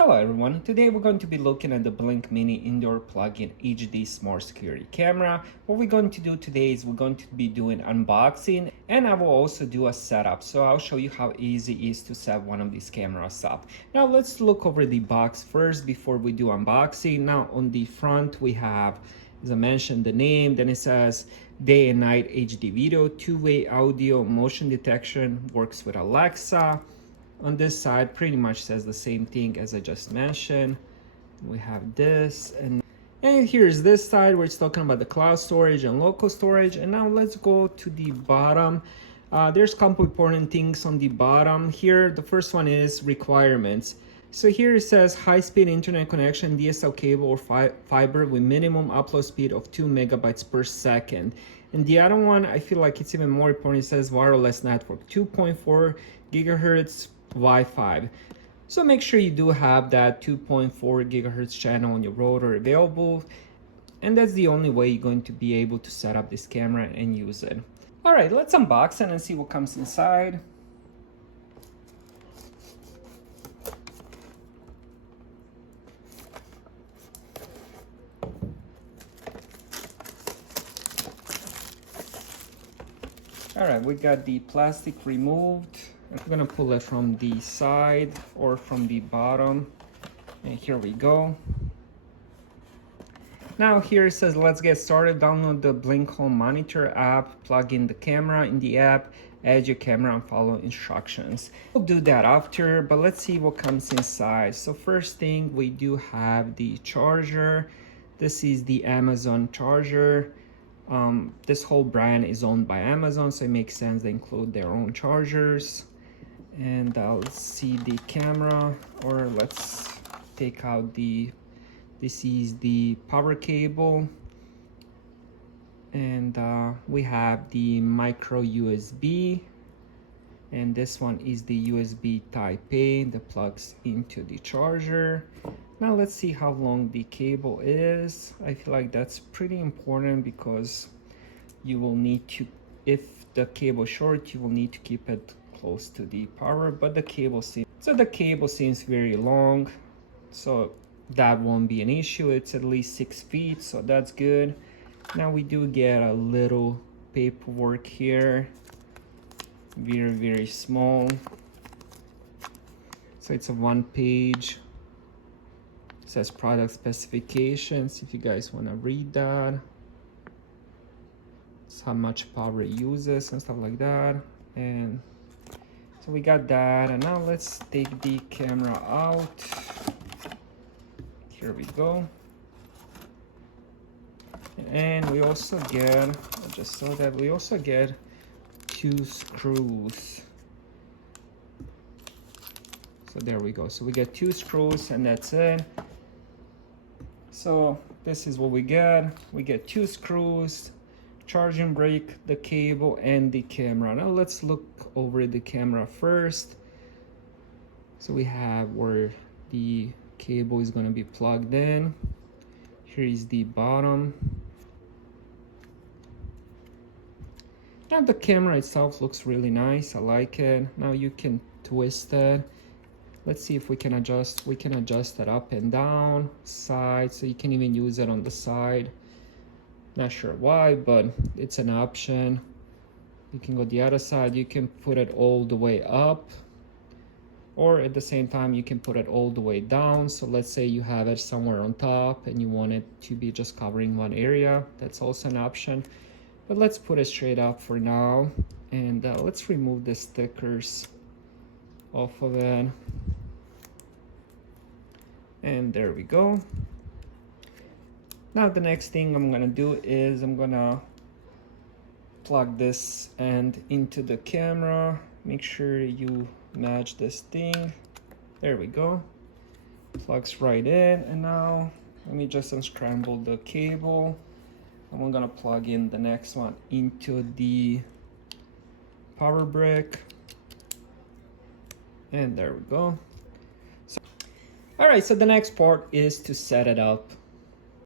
Hello everyone, today we're going to be looking at the Blink Mini Indoor Plug-in HD Smart Security Camera. What we're going to do today is we're going to be doing unboxing, and I will also do a setup. So I'll show you how easy it is to set one of these cameras up. Now let's look over the box first before we do unboxing. Now on the front we have, as I mentioned, the name, then it says day and night HD video, two-way audio, motion detection, works with Alexa. On this side pretty much says the same thing as I just mentioned. We have this, and here's this side where it's talking about the cloud storage and local storage. And now let's go to the bottom. There's a couple important things on the bottom here. The first one is requirements. So here it says high-speed internet connection, DSL cable or fiber with minimum upload speed of 2 megabytes per second. And the other one, I feel like it's even more important. It says wireless network, 2.4 gigahertz Wi-Fi. So make sure you do have that 2.4 gigahertz channel on your router available, and that's the only way you're going to be able to set up this camera and use it. All right, let's unbox it and see what comes inside. All right, we got the plastic removed. I'm gonna pull it from the side or from the bottom, and here we go. Now here it says let's get started. Download the Blink Home Monitor app, plug in the camera in the app, add your camera and follow instructions. We'll do that after, but let's see what comes inside. So first thing, we do have the charger. This is the Amazon charger. This whole brand is owned by Amazon, so it makes sense they include their own chargers. And let's see the camera, or let's take out this is the power cable, and we have the micro USB, and this one is the USB type A that plugs into the charger. Now let's see how long the cable is. I feel like that's pretty important because you will need to, if the cable is short, you will need to keep it close to the power, but the cable seems very long, so that won't be an issue. It's at least 6 feet, so that's good. Now we do get a little paperwork here, very small. So it's a 1-page. It says product specifications if you guys want to read that. It's how much power it uses and stuff like that. And so we got that, and now let's take the camera out. Here we go. And we also get, I just saw that, we also get 2 screws. So there we go. So we get 2 screws and that's it. So this is what we get. We get 2 screws, charging brick, the cable, and the camera. Now let's look over the camera first. So we have where the cable is going to be plugged in. Here is the bottom. Now the camera itself looks really nice. I like it. Now you can twist it. Let's see if we can adjust. We can adjust it up and down, side, so you can even use it on the side. Not sure why, but it's an option. You can go the other side. You can put it all the way up, or at the same time you can put it all the way down. So let's say you have it somewhere on top and you want it to be just covering one area. That's also an option, but let's put it straight up for now. And let's remove the stickers off of it. And there we go. Now the next thing I'm gonna do is I'm gonna plug this end into the camera. Make sure you match this thing. There we go. Plugs right in. And now let me just unscramble the cable. And we're gonna plug in the next one into the power brick. And there we go. All right, so the next part is to set it up.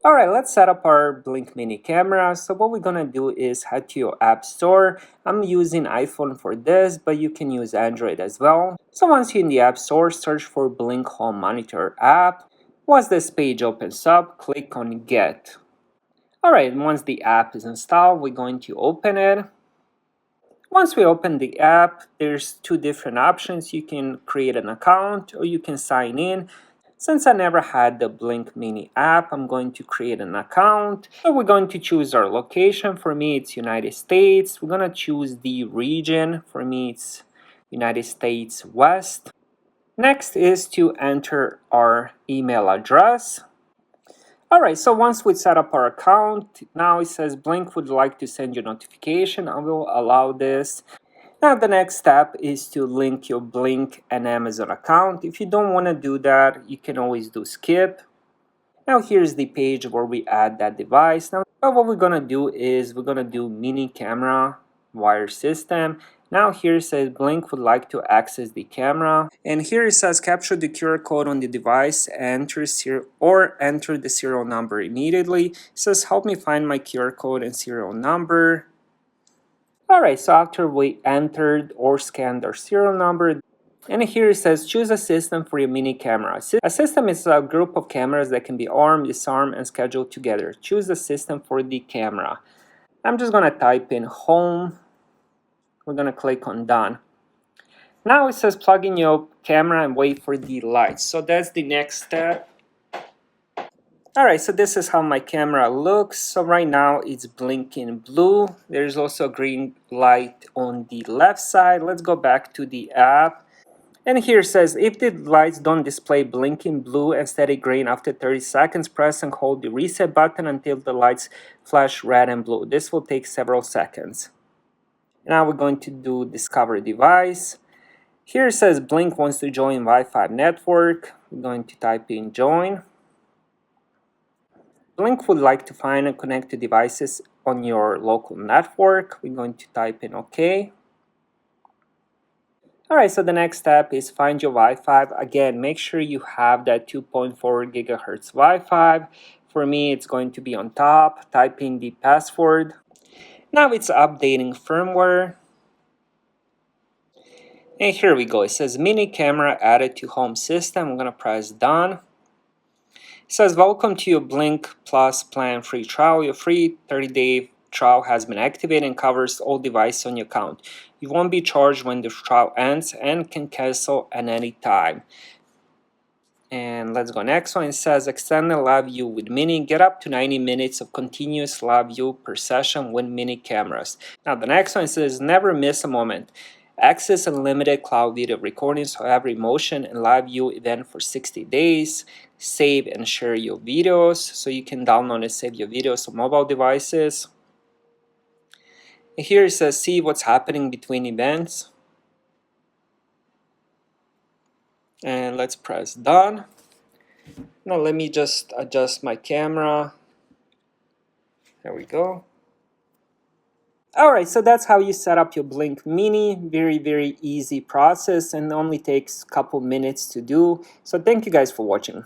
Alright, let's set up our Blink Mini camera. So what we're gonna do is head to your app store. I'm using iPhone for this, but you can use Android as well. So once you're in the app store, search for Blink Home Monitor app. Once this page opens up, click on Get. Alright, and once the app is installed, we're going to open it. Once we open the app, there's two different options. You can create an account or you can sign in. Since I never had the Blink Mini app, I'm going to create an account. So we're going to choose our location. For me, it's United States. We're going to choose the region. For me, it's United States West. Next is to enter our email address. Alright, so once we set up our account, now it says Blink would like to send you a notification. I will allow this. Now the next step is to link your Blink and Amazon account. If you don't want to do that, you can always do skip. Now here's the page where we add that device. Now what we're going to do is we're going to do mini camera wire system. Now here it says Blink would like to access the camera, and here it says capture the QR code on the device, enter the serial number immediately. It says help me find my QR code and serial number. Alright, so after we entered or scanned our serial number, and here it says choose a system for your mini camera. A system is a group of cameras that can be armed, disarmed, and scheduled together. Choose the system for the camera. I'm just going to type in home. We're going to click on done. Now it says plug in your camera and wait for the lights. So that's the next step. Alright, so this is how my camera looks. So right now it's blinking blue. There's also a green light on the left side. Let's go back to the app. And here it says if the lights don't display blinking blue and steady green after 30 seconds, press and hold the reset button until the lights flash red and blue. This will take several seconds. Now we're going to do discover device. Here it says Blink wants to join Wi-Fi network. We're going to type in join. Blink would like to find and connect to devices on your local network. We're going to type in OK. Alright, so the next step is find your Wi-Fi. Again, make sure you have that 2.4 gigahertz Wi-Fi. For me, it's going to be on top. Type in the password. Now it's updating firmware. And here we go. It says mini camera added to home system. I'm going to press done. It says welcome to your Blink Plus plan free trial. Your free 30-day trial has been activated and covers all devices on your account. You won't be charged when the trial ends and can cancel at any time. And let's go next one. It says extended live view with mini. Get up to 90 minutes of continuous live view per session with mini cameras. Now the next one says never miss a moment. Access unlimited cloud video recordings of every motion and live view event for 60 days. Save and share your videos. So you can download and save your videos on mobile devices. And here it says see what's happening between events. And let's press done. Now let me just adjust my camera. There we go. Alright, so that's how you set up your Blink Mini. Very easy process and only takes a couple minutes to do. So thank you guys for watching.